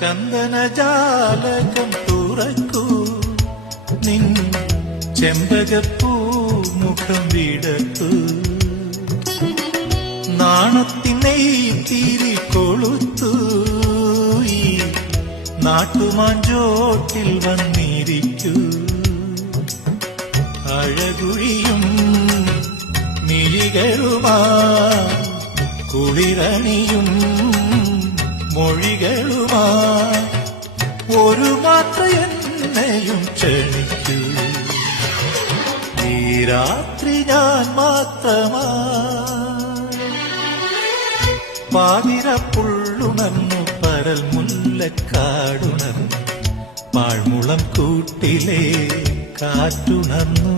ചന്ദനജാലകം തുറക്കൂ, നിൻ ചെമ്പകപ്പൂ മുഖം വിടത്തു. നാണത്തിനെയ്ത്തിരി കൊളുത്തു, ഈ നാട്ടുമാഞ്ചോട്ടിൽ വന്നിരിക്കൂ. അഴകുഴിയും മിഴികളുമാ കുളിരണിയും മൊഴികളുമാ ഒരു മാത്ര എന്നെയും ക്ഷണിക്കൂ. ഈ രാത്രി ഞാൻ മാത്രമാ. പാതിരപ്പുള്ളുണർന്നു പരൽ മുല്ലക്കാടുണർന്നു, പാഴ്മുളം കൂട്ടിലെ കാറ്റുണർന്നു.